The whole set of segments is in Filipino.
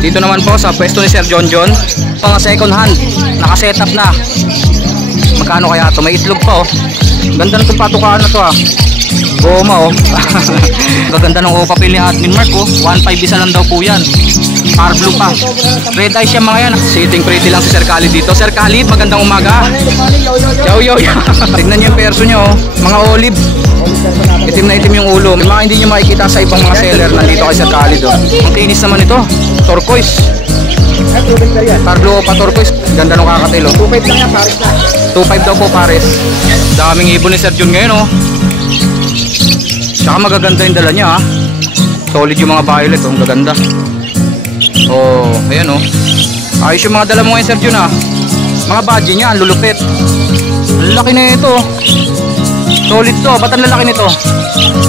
Dito naman po sa pwesto ni Sir John John, mga second hand, naka-setup na. Magkano kaya to? May itlog pa oh. Ganda na itong patukaan na to ah. Goma oh. Gaganda ng papel ni Admin Mark oh. 1.5 isa lang daw po yan. Par blue pa. Red eye siya mga yan. Sitting pretty lang si Sir Khalid dito. Sir Khalid, magandang umaga. Yo yo yo. Tignan niyo yung perso niyo oh. Mga olive. Itim na itim yung ulo. May mga hindi nyo makikita sa ibang mga seller. Nandito kay Sir Khalid oh. Ang tinis naman ito. Turquoise. Par blue pa turquoise. Ganda nung kakatil oh. 2.5 lang yan, pares na. 2.5 daw po pares. Daming ibon ni Sir John ngayon oh. Tsaka magaganda yung dala niya ha. Solid yung mga violet oh. Ang gaganda. Oh, ayan oh. Ayos yung mga dala mo ngayon Sir John ha. Mga badge niya, ang lulupit. Ang laki na ito. Solid to, ba't ang lalaki nito?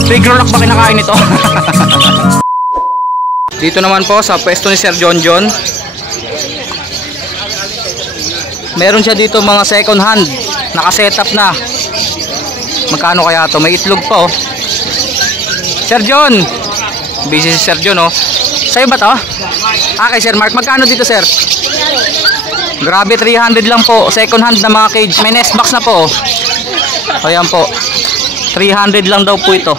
Figure lock ba kinakain nito? Dito naman po sa pwesto ni Sir John John, meron siya dito mga second hand, naka-setup na. Magkano kaya to? May itlog pa oh. Sir John, busy si Sir John oh. Sa'yo ba to? Kay Sir Mark, magkano dito sir? Grabe, 300 lang po. Second hand na mga cage. May nest box na po. Ayan po. 300 lang daw po ito.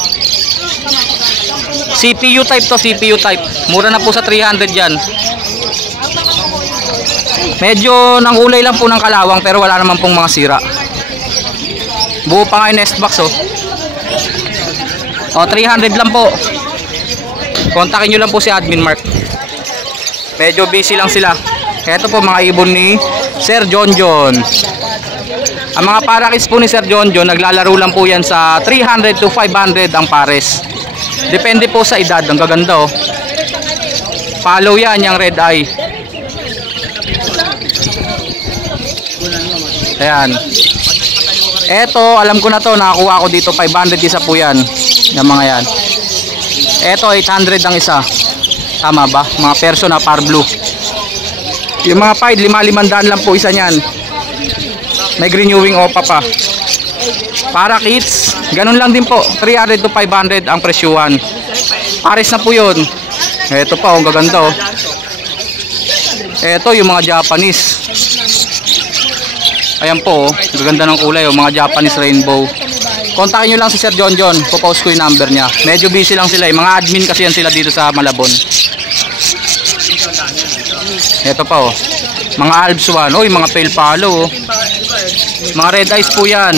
CPU type to, CPU type. Mura na po sa 300 yan. Medyo nang kulay lang po ng kalawang pero wala naman pong mga sira. Buo pa nga yung nest box oh. O, 300 lang po. Kontakin nyo lang po si Admin Mark. Medyo busy lang sila. Ito po mga ibon ni Sir John John. Ang mga parakits po ni Sir John John, naglalaro lang po yan sa 300 to 500 ang pares. Depende po sa edad. Ang gaganda oh. Follow yan, yung red eye. Ayan. Ito, alam ko na to, nakakuha ko dito 500 isa po yan. Yung mga yan. Ito 800 ang isa. Tama ba? Mga perso na par blue. Yung mga pied, 500 lang po isa niyan. May renewing opa pa. Para kids, ganun lang din po. 300 to 500 ang presyuhan. Pares na po yun. Ito pa, ang gaganda oh. Ito yung mga Japanese. Ayan po oh. Gaganda ng kulay oh. Mga Japanese rainbow. Kontakin nyo lang si Sir John John. Popost ko yung number niya. Medyo busy lang sila eh. Mga admin kasi yan sila dito sa Malabon. Ito pa oh. Mga Alps 1. Oy, mga pale palo oh. Mga red eyes po yan.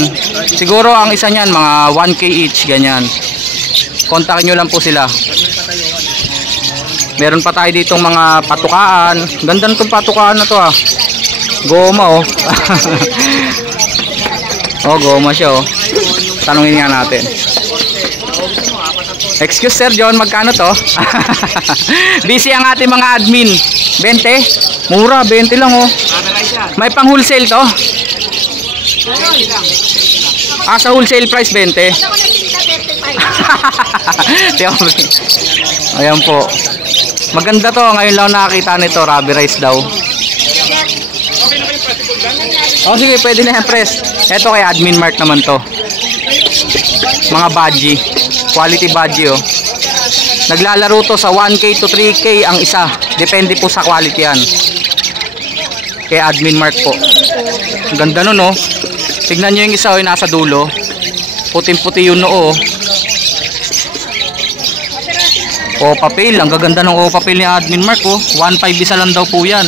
Siguro ang isa niyan mga 1K each. Ganyan. Kontakin nyo lang po sila. Meron pa tayo ditong mga patukaan. Ganda nitong patukaan na to ah. Goma oh. Oh, goma siya oh. Tanungin nga natin. Excuse Sir John, magkano to? Busy ang ating mga admin. 20? Mura, 20 lang oh. May pang wholesale to? Sa wholesale price 20. Ayan po. Maganda to, ngayon lang nakakita nito. Rabi rice daw. Oh sige, pwede na yan press. Ito kay Admin Mark naman to. Mga badge. Quality badge oh. Naglalaro to sa 1K to 3K ang isa. Depende po sa quality yan. Kay Admin Mark po. Ganda nun oh. Tignan nyo yung isa oh, yung nasa dulo. Puting-puti yung noo oh. Opapil. Ang gaganda ng opapil ni Admin Mark oh. 1.5 isa lang daw po yan.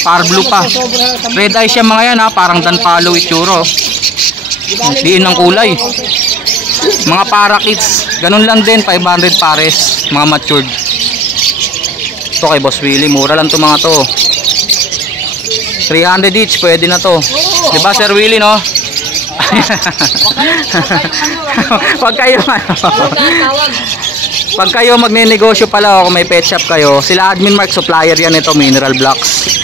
Par blue pa. Red eye siya mga yan ha. Parang danpalo itsura. Diin ng kulay. Mga parakits. Ganun lang din. 500 pares. Mga matured. Ito kay Boss Willie. Mura lang to mga to. 300 each. Pwede na to. Diba Sir Willie no? Pag kayo magne-negosyo pala o kung may pet shop kayo, sila Admin Mark supplier yan ito. Mineral blocks.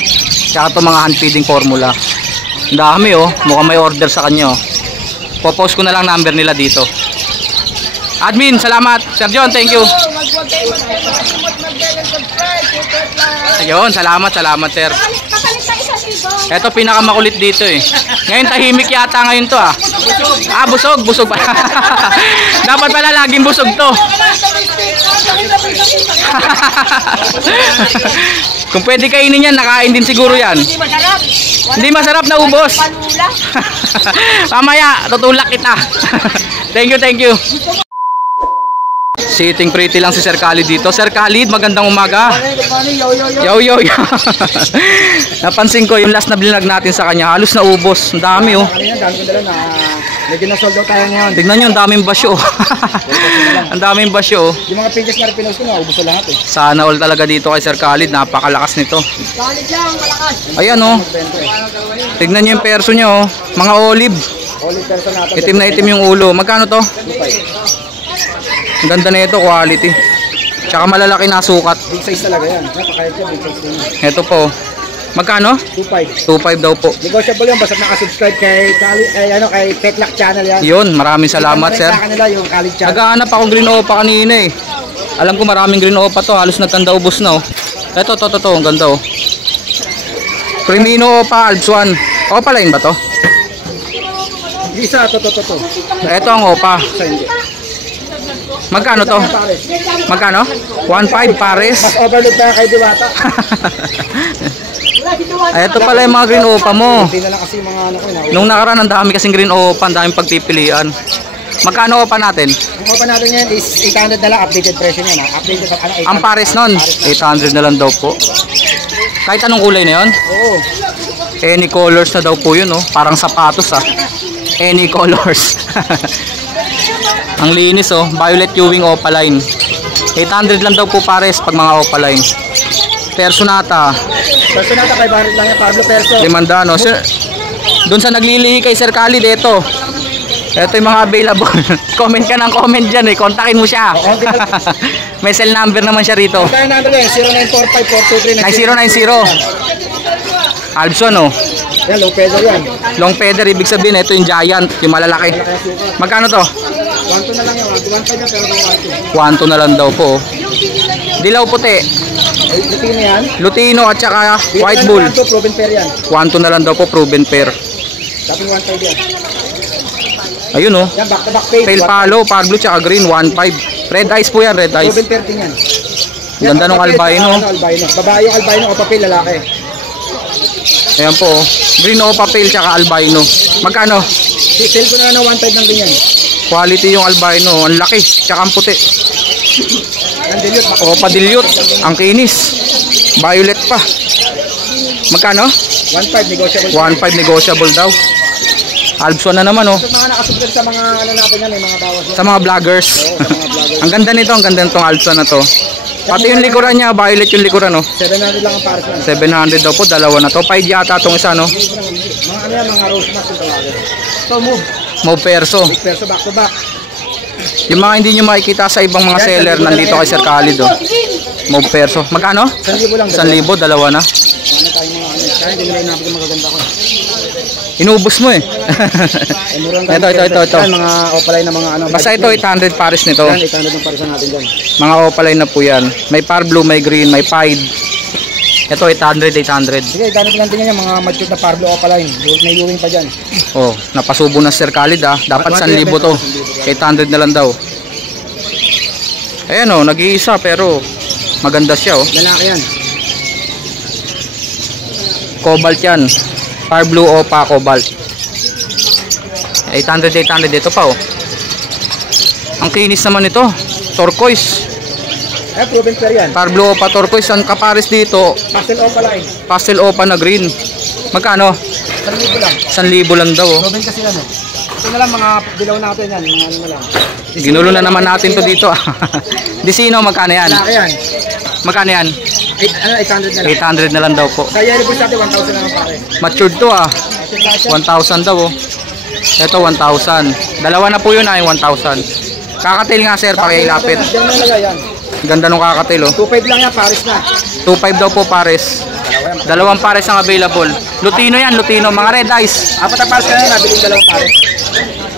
Tsaka ito mga hand feeding formula. Ang dami oh. Mukhang may order sa kanya oh. Popost ko na lang number nila dito. Admin, salamat. Sir John, thank you. Ayun, salamat sir. Ito pinakamakulit dito eh. Ngayon tahimik yata ngayon to ah. Busog pa. Dapat pala laging busog to. Kung pwede kainin yan, nakain din siguro yan. Hindi masarap. Hindi masarap na ubos. Panula. Mamaya, tutulak kita. Thank you, thank you. Sitting pretty lang si Sir Khalid dito. Sir Khalid, magandang umaga. Yo, yo, yo. Napansin ko yung last na binlag natin sa kanya. Halos na ubos. Ang dami oh. Medyo na-sold out tayo ngayon. Tignan nyo, ang daming basyo. Ang daming basyo. Yung mga pages na rin pinost ko na, ubos na lahat eh. Sana all talaga dito kay Sir Khalid. Napakalakas nito. Kalit lang, malakas. Ayan oh. Tignan nyo yung perso nyo oh. Mga olive. Olive person natin. Itim na itim yung ulo. Magkano to? Ang ganda na ito, quality. Tsaka malalaki na sukat. Big size talaga yan. Napakayat yan, big size din. Ito po. Magkano? 2.5. 2.5 daw po. Negotiable yan, basta nakasubscribe kay Petlak channel yan. Yun, maraming salamat sir. Sa kanila yung Khalid channel. Naghahanap ako green opa kanina eh. Alam ko maraming green opa to, halos nagtanda ubos na oh. Ito, ang ganda oh. Primino opa, Alps 1. Opa line ba to? Isa, to. Ito ang opa. Isa hindi. Magkano to? Magkano? 1.5 pares. Mas overload na kay Diwata. Ay, ito pala yung mga green opa mo. Hindi na lang kasi mga ano ko na. Nung nakaraan, ang dami kasing green opa, ang daming pagpipilian. Magkano opa natin? Ang opa natin yan is 800 na lang, updated presyo niya. Updated ano, 800. Ang pares nun, 800 na lang daw po. Kahit anong kulay na yun? Oo. Any colors na daw po yun, oh. Parang sapatos ah. Any colors. Ang linis oh, violet ewing opaline. 800 lang daw po pares pag mga opaline. Personata. Personata 500 lang yan, Pablo Perso. 500 no. Sir, doon sa naglilihi kay Sir Khalid, ito. Ito yung mga available. Comment ka ng comment dyan eh. Kontakin mo siya. May cell number naman siya rito. Kaya number ko yan, 0945-423-90. 90990. Albson oh. Yan, low feather yan. Long feather, ibig sabihin ito yung giant, yung malalaki. Magkano to? 1.2 na lang yan, 1.5 yan, pero ng 1.2 1.2. na lang daw po. Dilaw puti. Lutino yan. Lutino at saka white bull. 1.2, proven pair yan. 1.2 na lang daw po, proven pair. Dating 1.5 yan. Ayun oh. Yan, back to back page. Pale palo, pale blue tsaka green, 1.5. Red eyes po yan, red eyes. Proven pair din yan. Ganda ng albino. Albino. Babae yung albino o papel, lalaki. Ayan po oh. Green opa pale tsaka albino. Magkano? Sale ko na ng 1.5 lang din yan. Quality yung albino, ang laki, tsaka ang puti. Ang dilute. Opa dilute, ang kinis. Violet pa. Magkano? 1.5 negotiable. 1.5 negotiable daw. Albson na naman oh. Sa mga nakasubscribe sa mga ano natin yan, may mga bawas yan. Sa mga vloggers. Oo, sa mga vloggers. Ang ganda nito, ang ganda nitong Albson na to. Pati yung likuran niya, violet yung likuran no. 700 lang ang pares lang. 700 daw po, dalawa na to. 5 yata itong isa no. Mga ano yan, mga rose mask yung tawagin. So move. Mauve perso. Big perso back to back. Yung mga hindi nyo makikita sa ibang mga seller, nandito kay Sir Khalid oh. Mauve perso. Magkano? 1,000 lang. 1,000, dalawa na. Ano tayo mga ano. Kaya hindi nila inabot yung magaganda ko. Inubos mo eh. Ito. Yan, mga opaline na mga ano. Basta ito 800 pares nito. Yan, 800 yung pares natin dyan. Mga opaline na po yan. May par blue, may green, may pied. Ito 800. Sige, gamit lang din yan yung mga matured na Pablo opaline. May ewing pa dyan. Oh, napasubo na Sir Khalid ah. Dapat 1,000 to. 800 na lang daw. Ayan oh, nag-iisa pero maganda siya oh. Lalaki yan. Cobalt yan. Par blue opa cobalt. 800 ito pa oh. Ang kinis naman ito. Turquoise. Proven pair yan. Par blue opa turquoise. Ang kapares dito, Pastel opaline. pastel opa na green. Magkano? 1,000 lang. 1,000 lang daw oh. Proven kasi yan eh. Ito na lang mga dilaw natin yan. Mga ano na lang. Ginulo na naman natin to dito. Disino, magkano yan? Lalaki yan. Magkano yan? 800 na lang. 800 na lang daw po. Sa yellow bush natin, 1,000 na lang pare. Matured to ah. 1,000 daw oh. Ito 1,000. Dalawa na po yun ay 1,000. Kakatail nga sir, pakilapit. Diyan na lang yan. Ganda nung kakatail oh. 2.5 lang yan, pares na. 2.5 daw po pares. Dalawang pares ang available. Lutino yan, lutino. Mga red eyes. Apat na pares ka na, nabiling dalawang pares.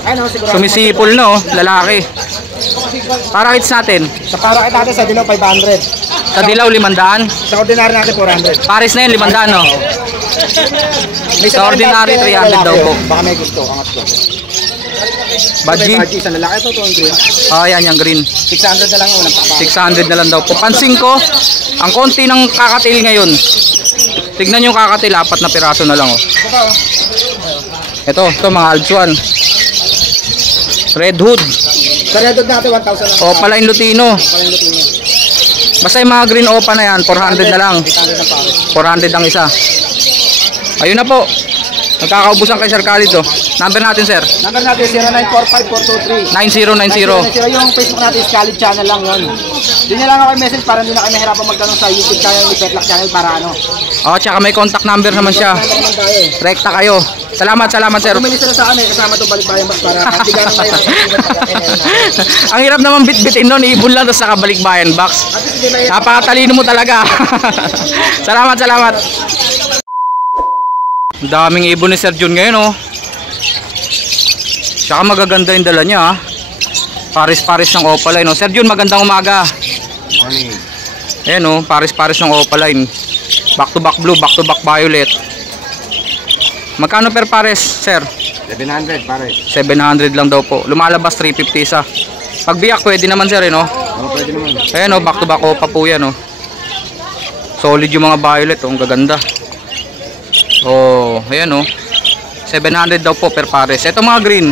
Ano, siguro. Sumisipol no, lalaki. Para kits natin. Sa para kita natin sa dilaw, 500. Sa dilaw 500. Sa ordinary natin, 400. Pares na yun, 500 no. May Sa ordinary, 300 daw po. Baka may gusto, angat ko. Badji? Isang lalaki ito, ito ang green. Yan yung green. 600 na lang yun. 600 na lang daw po. Pansin ko, ang konti ng kakatil ngayon. Tignan yung kakatil, 4 na piraso na lang. Oh. Ito mga Alpsuan. Red Hood. Sa red hood natin, 1,000 lang. Opaline Lutino. Paling Lutino. Basta yung mga green opa na yan, 400 na lang. 800 ang pare. 400 ang isa. Ayun na po. Nagkakaubusan kay Sir Khalid to. Number natin, sir. Number natin 0945-423. 9090. Yung Facebook natin is Khalid Channel lang yun. Doon nyo lang ako message para hindi na kayo mahirapan magtanong sa YouTube channel ni Petlak Channel para ano. Tsaka may contact number naman siya. Number naman tayo. Rekta kayo. Salamat sir. Kung bumili sila sa amin, kasama itong balikbayan mas para bigyan ng kayo. Ang hirap naman bitbitin nun, ibon lang tapos nakabalikbayan box. At least hindi mahirap. Napakatalino mo talaga. Salamat. Ang daming ibon ni Sir Jun ngayon, oh. Tsaka magaganda yung dala niya, ah. Paris-paris ng opaline, oh. Sir Jun, magandang umaga. Morning. Ayan, oh, paris-paris ng opaline. Back to back blue, back to back violet. Magkano per pares, sir? 700 pare. 700 lang daw po. Lumalabas 350 isa. Pag biyak pwede naman, sir, no? Oo, pwede naman. Ayan, oh, back to back opa po yan, oh. Solid yung mga violet, oh. Ang gaganda. Oh, ayan, oh. 700 daw po per pares. Ito mga green.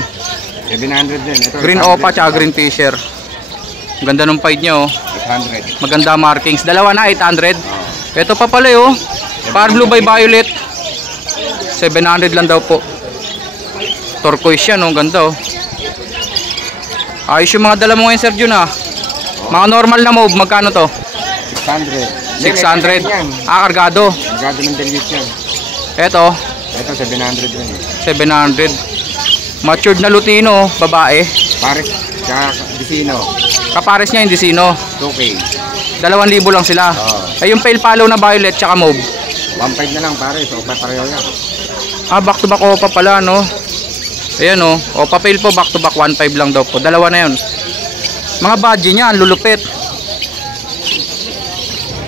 700 din. Ito, Green opa tsaka green fisher. Ang ganda ng pied niya, oh. 800. Maganda markings. Dalawa na 800. Ito pa pala, oh. Par blue by violet. 700 lang daw po. Turquoise yan, oh. Ganda, oh. Ayos yung mga dala mo ngayon, Sir Jun, ah. Mga normal na mauve, magkano to? 600. 600. Kargado. Magkado ng delete yan. Ito, Ito 700 din. 700. Matured na Lutino, babae. Pares, tsaka Disino. Kapares niya yung Disino. 2K. 2,000 lang sila. Ay, yung pale follow na violet tsaka mauve. 1.5 na lang pare. So, pareho yan. Back to back opa pala, no? Ayan, oh. Opa pale po, back to back 1.5 lang daw po. Dalawa na yun. Mga badge niya, ang lulupit.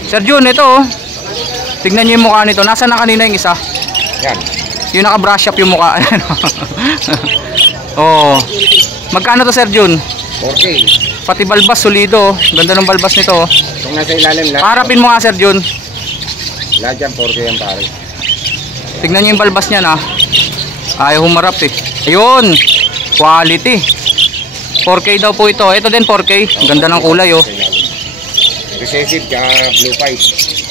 Sir Jun, ito, oh. Tignan niyo yung mukha nito. Nasaan na kanina yung isa? Yan. Yung naka-brush up yung mukha. Oh. Magkano to, Sir Jun? 4K. Pati balbas, solido. Ganda ng balbas nito, oh. Kung nasa ilalim lahat. Harapin mo nga, Sir Jun. Lahat yan 4K yan pare. Tignan niyo yung balbas niya, na. Ayaw humarap, eh. Ayun. Quality. 4K daw po ito. Ito din 4K. Ganda ng kulay, oh. Recessive tsaka blue pipe.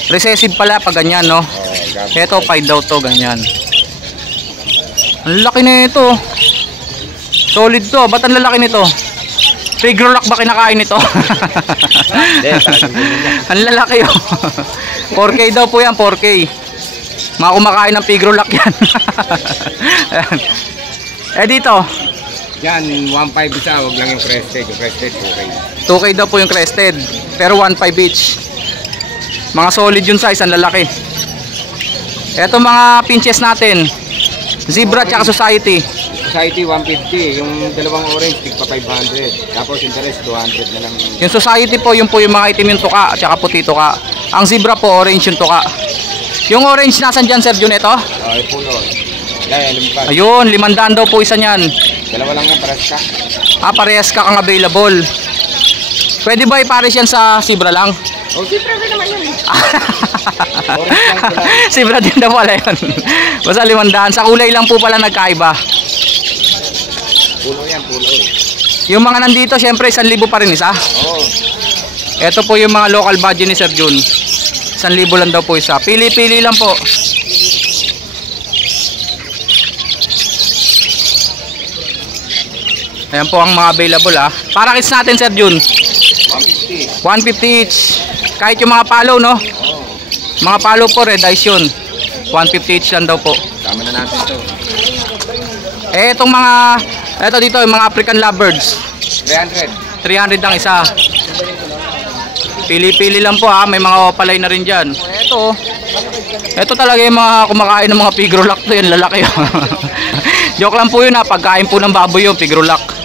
Recessive pala pag ganyan, no? Ito, pied daw to, ganyan. Ang laki na ito. Solid to. Ba't ang lalaki nito? Figure lock ba kinakain nito? Ang lalaki, oh. 4K daw po yan, 4K. Mga kumakain ng figure lock yan. Dito. Yan, 1.5 isa. Huwag lang yung crested. Yung crested 2K. 2K daw po yung crested. Pero 1.5 each. Mga solid yun size, ang lalaki. Eto mga pinches natin. Zebra tsaka Society. Society 150. Yung dalawang orange, tig pa 500. Tapos interest 200 na lang. Yung Society po, yung mga itim yung tuka at saka puti tuka. Ang Zebra po, orange yung tuka. Yung orange nasan dyan, Sir Jun, ito? Pulo. Limpas. Ayun, 500 daw po isa niyan. Dalawa lang yan, pares ka. Parehas ka kang available. Pwede ba ipares yan sa Zebra lang? Oh, siyempre naman yun. Zebra din daw pala yun. Basta 500. Sa kulay lang po pala nagkaiba. Pulo yan, pulo. Yung mga nandito, syempre 1,000 pa rin isa. Oo. Ito po yung mga local budget ni Sir Jun. 1,000 lang daw po isa. Pili-pili lang po. Ayan po ang mga available, ah. Para kits natin, Sir Jun. 150. 150 each. Kahit yung mga palo, no? Oo. Mga palo po, red eyes yun. 150 each lang daw po. Tama na natin ito. Itong mga, ito dito, yung mga African lovebirds. 300. 300 ang isa. Pili-pili lang po, ha. May mga opalay na rin dyan. Ito talaga yung mga kumakain ng mga pigrolak to. Yan, lalaki. Joke lang po yun, ha. Pagkain po ng baboy yung pigrolak.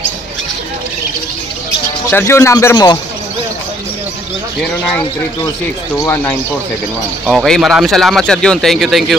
Sir Jun, number mo? 09-326-219471. Okay, maraming salamat, Sir Jun. Thank you, thank you.